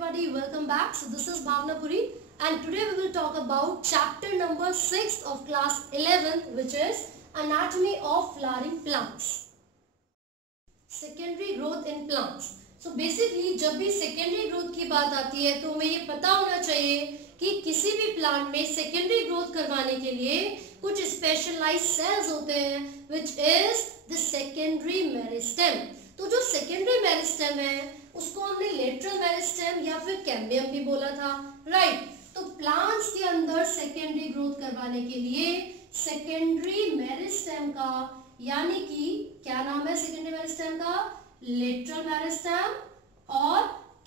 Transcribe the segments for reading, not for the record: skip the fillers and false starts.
everybody, welcome back. So this is Bhavna Puri and today we will talk about chapter number 6 of class 11, which is Anatomy of Flowering Plants. Secondary growth in plants. So basically जब भी secondary growth की बात आती है तो हमें ये पता होना चाहिए कि किसी भी प्लांट में secondary growth करवाने के लिए कुछ specialized cells होते हैं, which is the secondary meristem. तो जो secondary meristem है उसको हमने lateral meristem या फिर cambium भी बोला था, right? तो plants के अंदर secondary growth करवाने के लिए secondary meristem का, यानी कि क्या नाम है secondary meristem का? lateral meristem और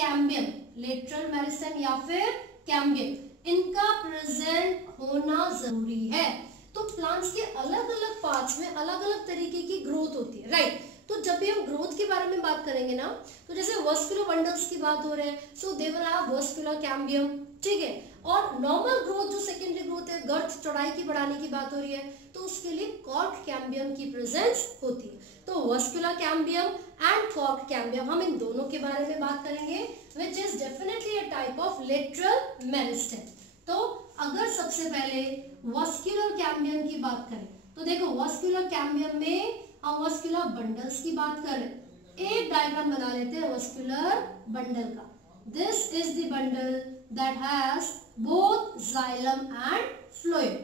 cambium, lateral meristem या फिर cambium, इनका प्रेजेंट होना जरूरी है. तो प्लांट्स के अलग अलग पार्ट्स में अलग अलग तरीके की ग्रोथ होती है, राइट? तो जब भी हम ग्रोथ के बारे में बात करेंगे ना, तो जैसे वर्स्कुलर बंडल्स की बात हो रहे हैं, सो दे विल हैव वर्स्कुलर कैम्बियम, ठीक है. और नॉर्मल ग्रोथ जो सेकेंडरी ग्रोथ है, गर्थ चौड़ाई की बढ़ाने की बात हो रही है, तो उसके लिए कॉर्क कैम्बियम की प्रेजेंस होती है. तो वर्स्कुलर कैम्बियम एंड कॉर्क कैम्बियम, हम इन दोनों के बारे में बात करेंगे, which is definitely a type of lateral meristem. तो अगर सबसे पहले वर्स्कुलर कैम्बियम की बात करें तो देखो वर्स्कुलर कैम्बियम में हम वर्स्कुलर बंडल्स की बात कर रहे हैं. एक डायग्राम बना लेते हैं वर्स्कुलर बंडल का. This is the bundle that has both xylem and phloem.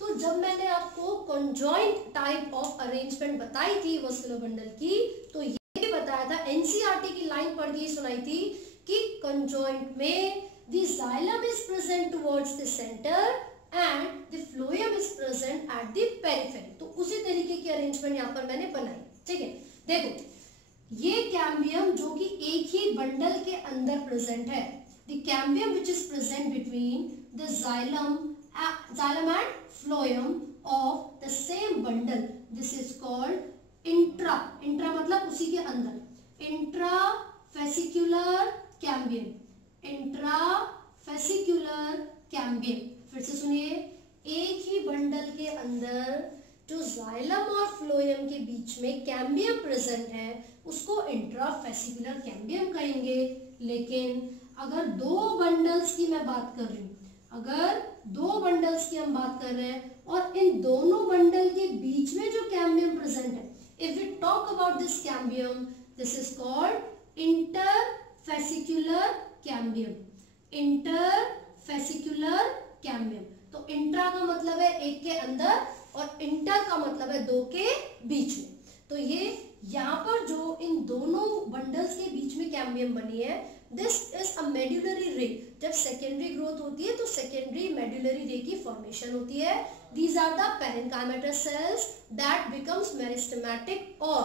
तो जब मैंने आपको कॉन्जॉइंट टाइप ऑफ अरेंजमेंट बताई थी वर्स्कुलर बंडल की, तो ये बताया था, एनसीईआरटी की लाइन पढ़ के सुनाई थी कि कॉन्जॉइंट में the xylem is present towards the center and the phloem is present at the periphery. तो उसी तरीके की अरेंजमेंट यहाँ पर मैंने बनाई, ठीक है. देखो ये कैम्बियम जो कि एक ही बंडल के अंदर प्रेजेंट है, the cambium which is present between the xylem and phloem of the same bundle, this is called intra मतलब उसी के अंदर, intrafascicular cambium, इंट्राफेसिक्युलर कैम्बियम. फिर से सुनिए, एक ही बंडल के अंदर जो जाइलम और फ्लोएम के बीच में कैम्बियम प्रेजेंट है उसको इंट्राफेसिक्युलर कैम्बियम कहेंगे. लेकिन अगर दो बंडल्स की मैं बात कर रही हूँ, अगर दो बंडल्स की हम बात कर रहे हैं और इन दोनों बंडल के बीच में जो कैम्बियम प्रेजेंट है, if we talk about this cambium, this is called interfascicular cambium. Interfascicular cambium. तो इंट्रा का मतलब है एक के अंदर और इंटर का मतलब है दो के बीच में. तो ये यहाँ पर जो इन दोनों बंडल्स के बीच में कैम्बियम बनी है, दिस इज अ मेड्यूलरी रे. जब सेकेंडरी ग्रोथ होती है तो सेकेंडरी मेड्यूलरी रे की फॉर्मेशन होती है. These are the parenchymatous cells that becomes meristematic और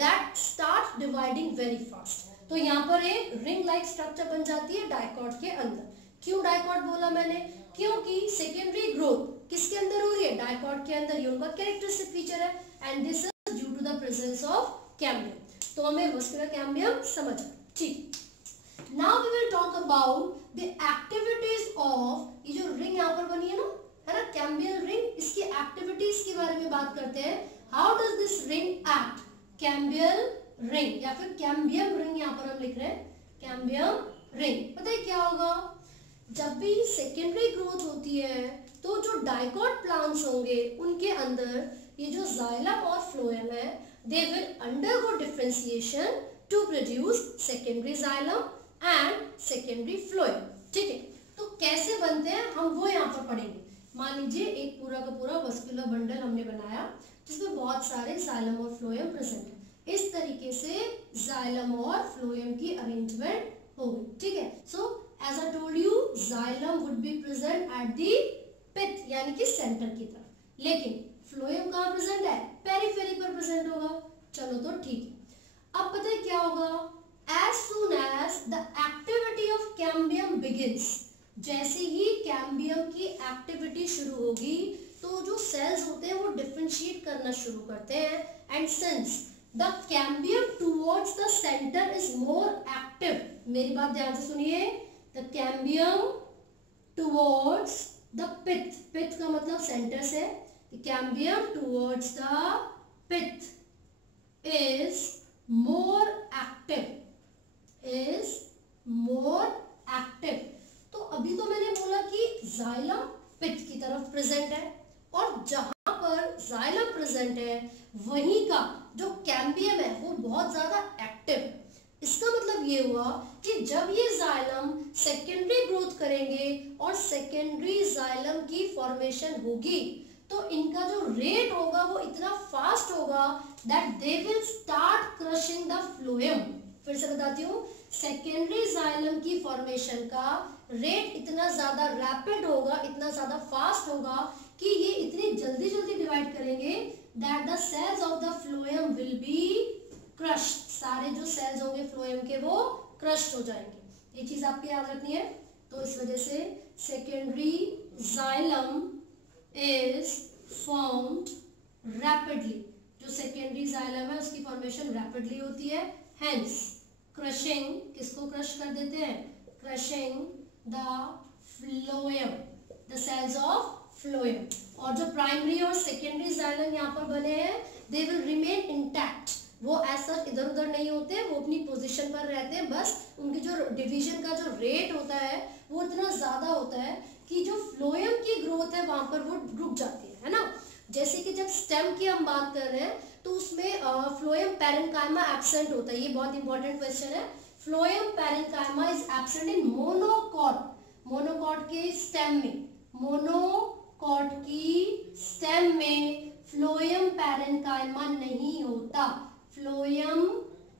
that start dividing very fast. तो यहाँ पर एक रिंग लाइक स्ट्रक्चर बन जाती है डाइकॉट के अंदर. क्यों डाइकॉट बोला मैंने? क्योंकि सेकेंडरी ग्रोथ किसके अंदर हो रही है? डाइकॉट के अंदर. ये उनका कैरेक्टरिस्टिक फीचर है and this is due to the presence of cambium. तो हमें वर्स्कुलर कैम्बियम समझ आए, ठीक. Now we will talk about the activities of, ये जो रिंग यहाँ पर बनी है ना, है ना, कैम्बियल रिंग, इसकी एक्टिविटीज के बारे में बात करते हैं. How does this ring act? Cambial ring या फिर कैम्बियम रिंग यहाँ पर हम लिख रहे हैं, कैम्बियम रिंग. पता है क्या होगा? जब भी सेकेंडरी ग्रोथ होती है तो जो डाइकॉट प्लांट्स होंगे उनके अंदर ये जो जाइलम और फ्लोएम है, they will undergo differentiation to produce secondary xylem and secondary phloem, ठीक है. तो कैसे बनते हैं हम वो यहाँ पर पढ़ेंगे. मान लीजिए एक पूरा का पूरा वर्स्कुलर बंडल हमने बनाया जिसमें बहुत सारे जाइलम और फ्लोएम प्रेजेंट है. इस तरीके से जाइलम और फ्लोएम की अरेंजमेंट होगी, ठीक है. So as I told you, xylem would be present at the pith यानी कि सेंटर की तरफ, लेकिन फ्लोएम कहाँ प्रेजेंट है? पेरिफेरी पर प्रेजेंट होगा. चलो तो ठीक है. अब पता है क्या होगा? As soon as the activity of cambium begins, जैसे ही कैम्बियम की एक्टिविटी शुरू होगी तो जो सेल्स होते हैं वो डिफरेंशिएट करना शुरू करते हैं. And since the cambium towards the center is more active, मेरी बात ध्यान से सुनिए, the cambium towards the pith, pith का मतलब सेंटर से, the cambium towards the pith is more active, is more xylem पित्त की तरफ प्रेजेंट है, और जहां पर जाइलम प्रेजेंट है वहीं का जो कैम्बियम है वो बहुत ज्यादा एक्टिव है। इसका मतलब ये हुआ कि जब ये जाइलम सेकेंडरी ग्रोथ करेंगे और सेकेंडरी जाइलम की फॉर्मेशन होगी तो इनका जो रेट होगा वो इतना फास्ट होगा that they will start crushing the phloem. फिर से बताती हूँ, सेकेंडरी जाइलम की फॉर्मेशन का रेट इतना ज्यादा रैपिड होगा, इतना ज्यादा फास्ट होगा कि ये इतनी जल्दी जल्दी डिवाइड करेंगे that the cells of the phloem will be crushed. सारे जो सेल्स होंगे फ्लोएम के वो क्रश्ड हो जाएंगे। ये चीज आपको याद रखनी है। तो इस वजह से secondary xylem is formed rapidly. जो सेकेंडरी जाइलम है उसकी फॉर्मेशन रैपिडली होती है। हेंस क्रशिंग, किसको क्रश कर देते हैं? Crushing the phloem, the cells of phloem. और जो प्राइमरी और सेकेंडरी जाइलम यहाँ पर बने हैं दे विल रिमेन इंटैक्ट। वो ऐसा इधर उधर नहीं होते, वो अपनी पोजीशन पर रहते हैं। बस उनकी जो डिवीजन का जो रेट होता है वो इतना ज्यादा होता है कि जो फ्लोएम की ग्रोथ है वहां पर वो रुक जाती है ना। जैसे कि जब स्टेम की हम बात कर रहे हैं तो उसमें फ्लोएम पैरेन्काइमा एब्सेंट होता है। ये बहुत इंपॉर्टेंट क्वेश्चन है। Phloem parenchyma is absent in monocot. Monocot के स्टेम में, मोनोकॉट की स्टेम में फ्लोएम पैरेन्काइमा नहीं होता। फ्लोएम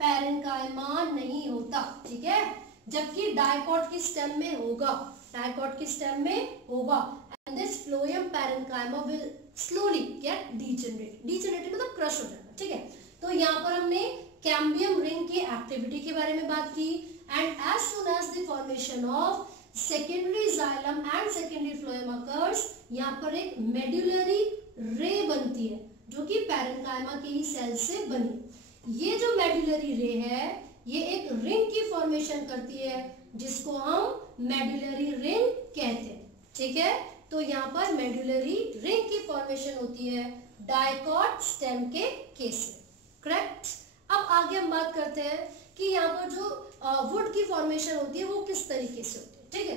पैरेन्काइमा नहीं होता, ठीक है। जबकि डाइकॉट की स्टेम में होगा, डाइकॉट की स्टेम में होगा। And this phloem parenchyma will slowly get degenerate. Degenerate मतलब क्रश हो जाना, ठीक है। तो यहाँ पर हमने कैम्बियम रिंग की एक्टिविटी के बारे में बात की। And as soon as the formation of secondary xylem and secondary phloem occurs, यहाँ पर एक मेडुलरी रे बनती है जो कि पैरेन्काइमा के ही सेल से बनी। ये जो मेडुलरी रे है ये एक रिंग की फॉर्मेशन करती है जिसको हम मेडुलरी रिंग कहते हैं, ठीक है। तो यहाँ पर मेडुलरी रिंग की फॉर्मेशन होती है डाइकॉट स्टेम के केस में, करेक्ट। अब आगे हम बात करते हैं कि यहाँ पर जो वुड की फॉर्मेशन होती है वो किस तरीके से होती है, ठीक है।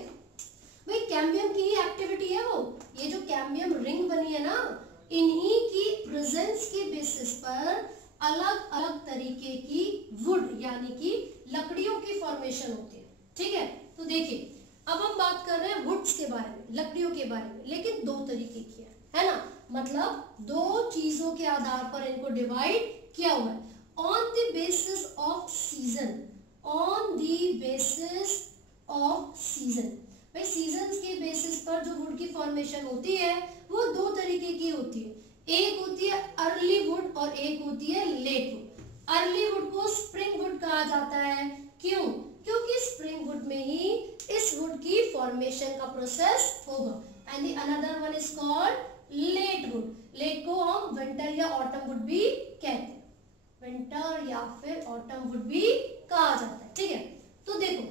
भाई कैम्बियम की ही एक्टिविटी है वो। ये जो कैम्बियम रिंग बनी है ना, इन्हीं की प्रेजेंस के बेसिस पर अलग अलग तरीके की वुड यानी कि लकड़ियों की फॉर्मेशन होती है, ठीक है। तो देखिए अब हम बात कर रहे हैं वुड्स के बारे में, लकड़ियों के बारे में, लेकिन दो तरीके की है ना। मतलब दो चीजों के आधार पर इनको डिवाइड किया हुआ है। On the basis off season, on the basis off season. भाई सीजन के बेसिस पर जो वुड की फॉर्मेशन होती है वो दो तरीके की होती है। एक होती है अर्ली वुड और एक होती है लेट वुड। अर्ली वुड को स्प्रिंग वुड कहा जाता है। क्यों? क्योंकि स्प्रिंग वुड में ही इस वुड की फॉर्मेशन का प्रोसेस होगा। And the another one is called late wood. Late को हम विंटर या ऑटम वुड भी कहते हैं, विंटर या फिर ऑटम वुड भी कहा जाता है, ठीक है। तो देखो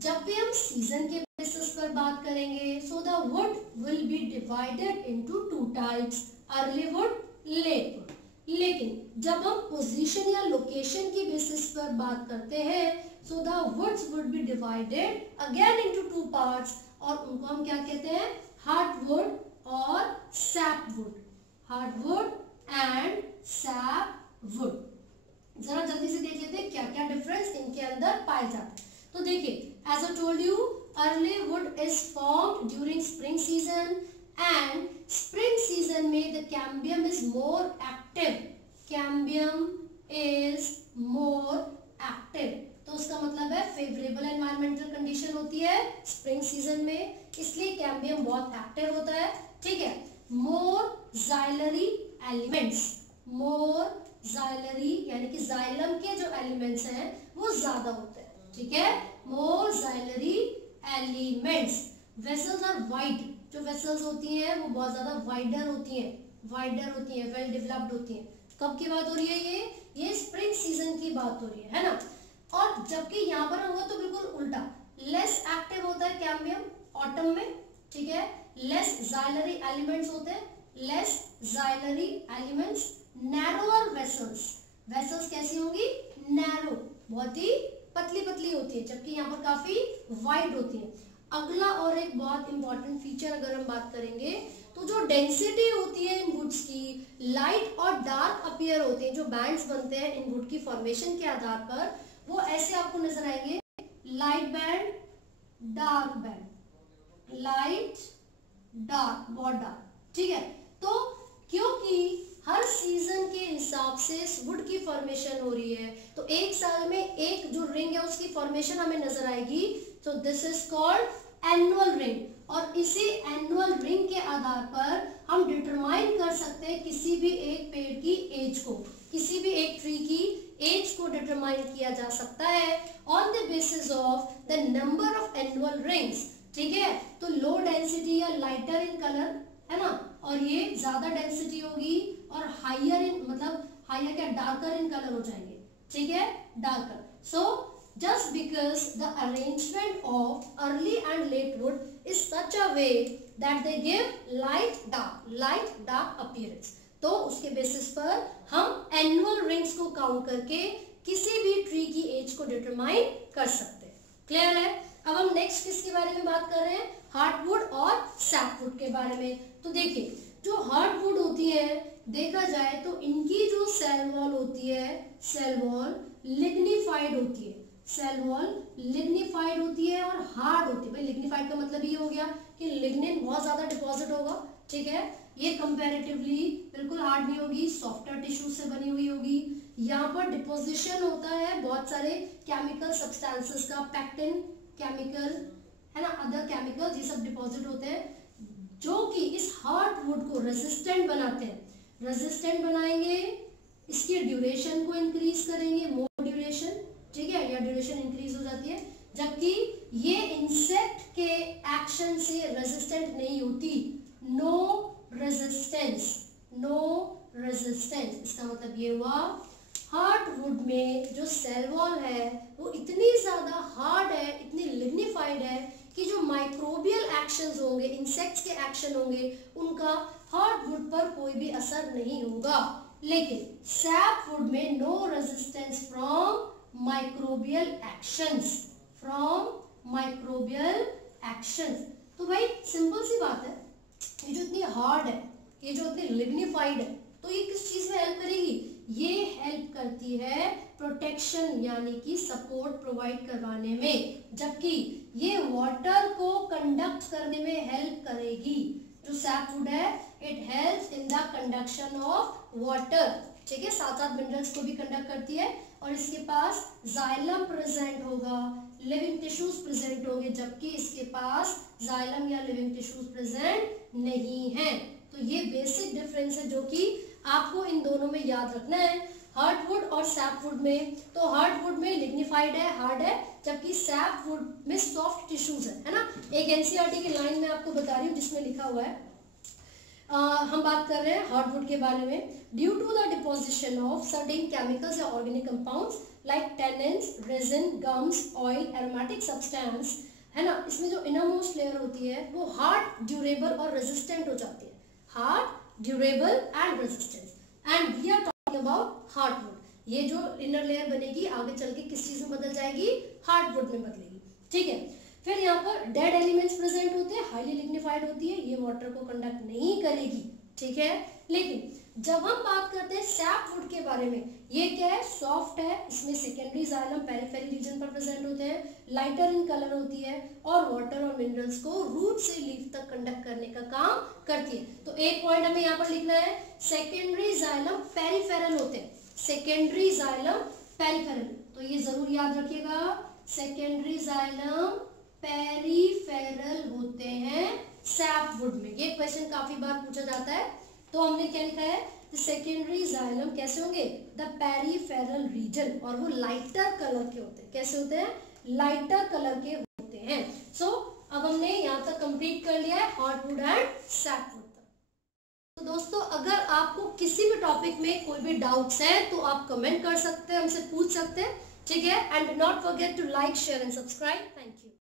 जब भी हम सीजन के बेसिस पर बात करेंगे so the wood will be divided into two types, early wood, late wood. लेकिन जब हम पोजीशन या लोकेशन की बेसिस पर बात करते हैं so the woods would be divided again into two parts, और उनको हम क्या कहते हैं? हार्डवुड और सैपवुड। Hardwood and sapwood. जरा जल्दी से देख लेते हैं क्या क्या डिफरेंस इनके अंदर पाए जाते हैं। तो देखिए as I told you, early wood is formed during spring season and spring season में the cambium is more active. Cambium is more active. तो उसका मतलब है favorable environmental condition होती है spring season में, इसलिए cambium बहुत active होता है, ठीक है। More xylary elements, more xylary यानी कि xylem के जो elements हैं वो ज्यादा होते हैं, ठीक है। More xylary elements। Vessels are wide. जो वेसल्स होती हैं वो बहुत ज्यादा वाइडर होती हैं, वाइडर होती हैं, वेल डेवलप्ड होती हैं। कब की बात हो रही है? ये स्प्रिंग सीजन की बात हो रही है ना। और जबकि यहाँ पर होगा तो बिल्कुल उल्टा, लेस एक्टिव होता है कैम्बियम ऑटम में, ठीक है। लेस xylary एलिमेंट्स होते हैं, less xylary elements. Narrower vessels, vessels कैसी होंगी? नैरो, बहुत ही पतली पतली होती है, जबकि यहाँ पर काफी वाइड होती है। अगला और एक बहुत इंपॉर्टेंट फीचर अगर हम बात करेंगे तो जो डेंसिटी होती है इन वुड्स की, लाइट और डार्क अपीयर होते हैं, जो बैंड्स बनते हैं इन वुड की फॉर्मेशन के आधार पर, वो ऐसे आपको नजर आएंगे, light band, dark band, light dark, बहुत डार्क, ठीक है। तो क्योंकि हर सीजन के हिसाब से इस वुड की फॉर्मेशन हो रही है, तो एक साल में एक जो रिंग है उसकी फॉर्मेशन हमें नजर आएगी, तो this is called annual ring. और इसी एनुअल रिंग के आधार पर हम डिटरमाइन कर सकते हैं किसी भी एक पेड़ की एज को, किसी भी एक ट्री की एज को डिटरमाइन किया जा सकता है on the basis of the number of annual rings, ठीक है। तो लो डेंसिटी या लाइटर इन कलर है ना, और ये ज्यादा डेंसिटी होगी और हाइयर इन, मतलब हाइयर क्या, डार्कर इन कलर हो जाएंगे, ठीक है, darker. So just because the arrangement of early and late wood is such a way that they give light dark appearance, तो उसके बेसिस पर हम एनुअल रिंग्स को काउंट करके किसी भी ट्री की एज को डिटरमाइन कर सकते हैं। क्लियर है? अब हम नेक्स्ट किसके बारे में बात कर रहे हैं, हार्डवुड और सैपवुड के बारे में। तो देखिए जो हार्डवुड होती है, देखा जाए तो इनकी जो सेल वॉल होती है, सेल वॉल लिग्निफाइड होती है, सेल वॉल लिग्निफाइड होती है और हार्ड होती है। भाई लिग्निफाइड का मतलब ये हो गया कि लिग्निन बहुत ज्यादा डिपॉजिट होगा, ठीक है। ये कंपैरेटिवली बिल्कुल हार्ड नहीं होगी, सॉफ्टर टिश्यू से बनी हुई होगी। यहाँ पर डिपोजिशन होता है बहुत सारे केमिकल सब्सटेंसेस का, पैक्टिन केमिकल है ना, अदर केमिकल, ये सब डिपॉजिट होते हैं जो कि इस हार्डवुड को रेजिस्टेंट बनाते हैं। रेजिस्टेंट बनाएंगे, इसकी ड्यूरेशन को इंक्रीज करेंगे, मोर ड्यूरेशन, ठीक है, या ड्यूरेशन इंक्रीज हो जाती है, जबकि ये इंसेक्ट के एक्शन से रेजिस्टेंट नहीं होती। नो रेजिस्टेंस, नो रेजिस्टेंस, इसका मतलब ये हुआ हार्डवुड में जो सेल वॉल है वो इतनी ज्यादा हार्ड है, इतनी लिग्निफाइड है कि जो माइक्रोबियल एक्शंस होंगे, इंसेक्ट्स के एक्शन होंगे, उनका हार्डवुड पर कोई भी असर नहीं होगा। लेकिन सैपवुड में no resistance from microbial actions, from microbial actions. तो भाई सिंपल सी बात है, ये जो इतनी हार्ड है, ये जो इतनी लिग्निफाइड है, तो ये किस चीज में हेल्प करेगी, ये हेल्प करती है प्रोटेक्शन यानी कि सपोर्ट प्रोवाइड करवाने में, जबकि ये वाटर को कंडक्ट करने में हेल्प करेगी। जो सैपवुड है it helps in the conduction of water, ठीक है, साथ मिनरल्स को भी कंडक्ट करती है। और इसके पास जाइलम प्रेजेंट होगा, लिविंग टिश्यूज प्रेजेंट होंगे, जबकि इसके पास जाइलम या लिविंग टिश्यूज प्रेजेंट नहीं है। तो ये बेसिक डिफरेंस है जो कि आपको इन दोनों में याद रखना है, हार्डवुड और सैपवुड में। तो हार्डवुड में लिग्निफाइड है, हार्ड है, जबकि सैपवुड में सॉफ्ट टिश्यूज है ना। एक एनसीईआरटी की लाइन में आपको बता रही हूँ जिसमें लिखा हुआ है, हम बात कर रहे हैं हार्डवुड के बारे में। Due to the deposition of certain chemicals या organic compounds like tannins, resin, gums, oil, aromatic substance, है ना, इसमें जो इनरमोस्ट लेयर होती है वो हार्ड, ड्यूरेबल और रेजिस्टेंट हो जाती है। Hard, durable and resistance, and we are talking about hardwood. ये जो इनर लेयर बनेगी आगे चल के किस चीज में बदल जाएगी, हार्डवुड में बदलेगी, ठीक है। फिर यहाँ पर डेड एलिमेंट्स प्रेजेंट होते हैं, हाईली लिग्निफाइड होती है, ये वाटर को कंडक्ट नहीं करेगी, ठीक है। लेकिन जब हम बात करते हैं सैपवुड के बारे में, ये क्या है, सॉफ्ट है, इसमें सेकेंडरी जाइलम पेरिफेरी रीजन पर प्रेजेंट होते हैं, लाइटर इन कलर होती है और वाटर और मिनरल्स को रूट से लीफ तक कंडक्ट करने का काम करती है। तो एक पॉइंट हमें यहाँ पर लिखना है, सेकेंडरी जाइलम पेरिफेरल होते हैं, सेकेंडरी जाइलम पेरिफेरल, तो ये जरूर याद रखिएगा, सेकेंडरी जाइलम पेरिफेरल होते हैं सैपवुड में। ये क्वेश्चन काफी बार पूछा जाता है। तो हमने क्या लिखा है, सेकेंडरी जाइलम कैसे होंगे, द पेरिफेरल रीजन, और वो लाइटर कलर के होते हैं। कैसे होते हैं, लाइटर कलर के होते हैं। सो अब हमने यहाँ तक कंप्लीट कर लिया है हार्डवुड एंड सैपवुड तक। तो दोस्तों अगर आपको किसी भी टॉपिक में कोई भी डाउट्स है तो आप कमेंट कर सकते हैं, हमसे पूछ सकते हैं, ठीक है। And do not forget to like, share and subscribe. Thank you.